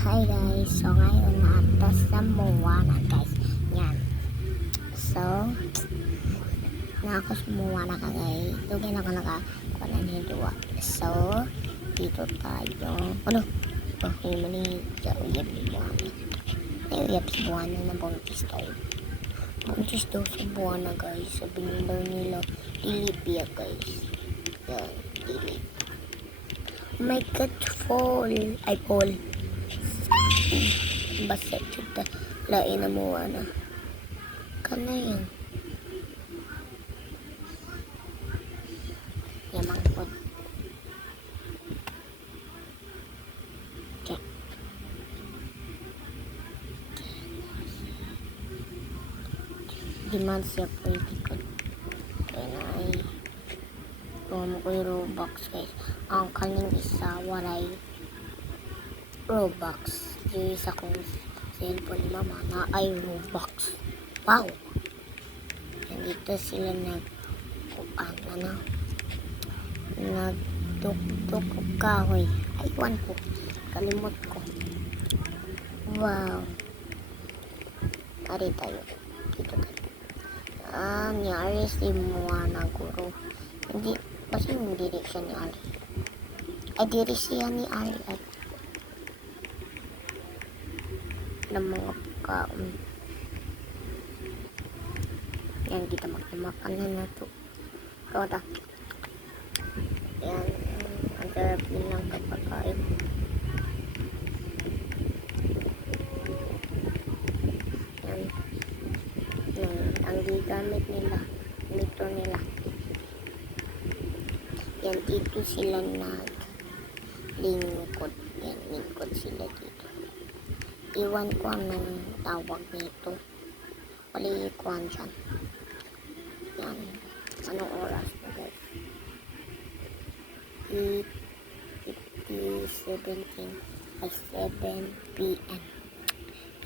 Hi guys, so ngayon naatas sa Moana guys. Yan. So, nakako sa Moana ka guys. Tugin ako nakakuha ni Dua. So, dito tayo. Ano? Okay, mali. Sa uyab sa Moana. Ay, uyab sa Moana na buntis tayo. Buntis daw sa Moana guys. Sabihin daw nila, Dilipia guys. Yan, Dilip. Oh my God, fall. Ay, fall. Basta kita lain na mo na kana yan yamang pod di man siya pwede ko kaya na ay mo ko yung Robux guys ang kaning isa waray Robux di sa kong cellphone ni mama na ay Robux. Wow! Nandito sila nagtuktok o kahoy. Aywan ko. Kalimot ko. Wow! Tari tayo. Dito tayo. Ni Ari si Moana Guru. Hindi, kasi hindi siya ni Ari. Ay, diri siya ni Ari. Ay, ng mga pagkaon. Yan, kita makan na to. Kota. Yan, ang sarap nilang kapakain. Yan. Yan, ang gigamit nila. Dito nila. Yan, dito sila lingkod. Yan, lingkod sila dito. Iwan ko anong tawag nito. Pali ikuan dyan. Yan. Anong oras na guys? 8:17 ay 7 p.m.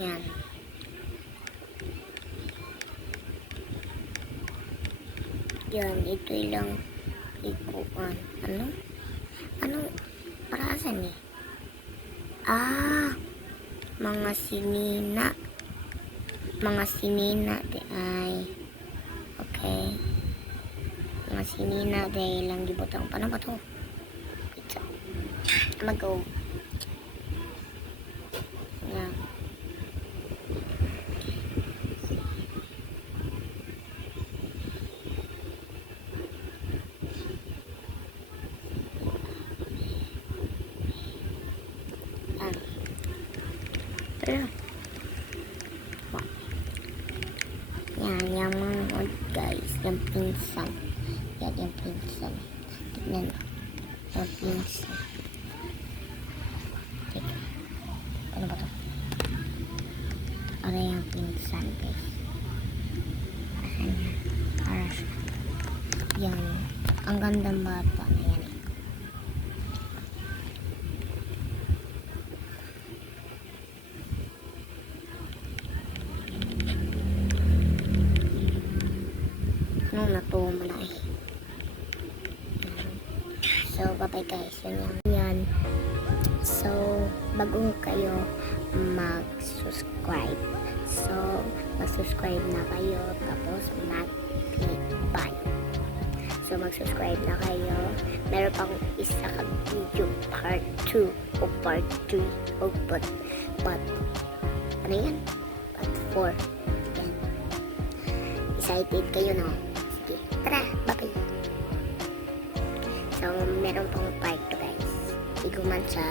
Yan. Yan. Ito ilang ikuan. Ano? Para saan eh? Mga sinina di ay okay, mga sinina di lang gibutang paano ba to pizza go yan yan yang mga guys, yung pinsan. Yan, yung pinsan. Tignan mo. Yung pinsan. Teka. Ano ba ito? Ano yung pinsan guys? Asan yan? Para siya. Yan. Ang gandang bata na yan. Natuwa mo na eh. So, bye-bye guys. Yan. So, bago kayo mag-subscribe. So, mag-subscribe na kayo. Tapos, mag-click bell. So, mag-subscribe na kayo. Meron pang isa kang video part 2 o part 3 o part ano yan? Part 4. Yan. Excited kayo, no? Tara, bye-bye. So, meron pang part 2 guys. Iguman sa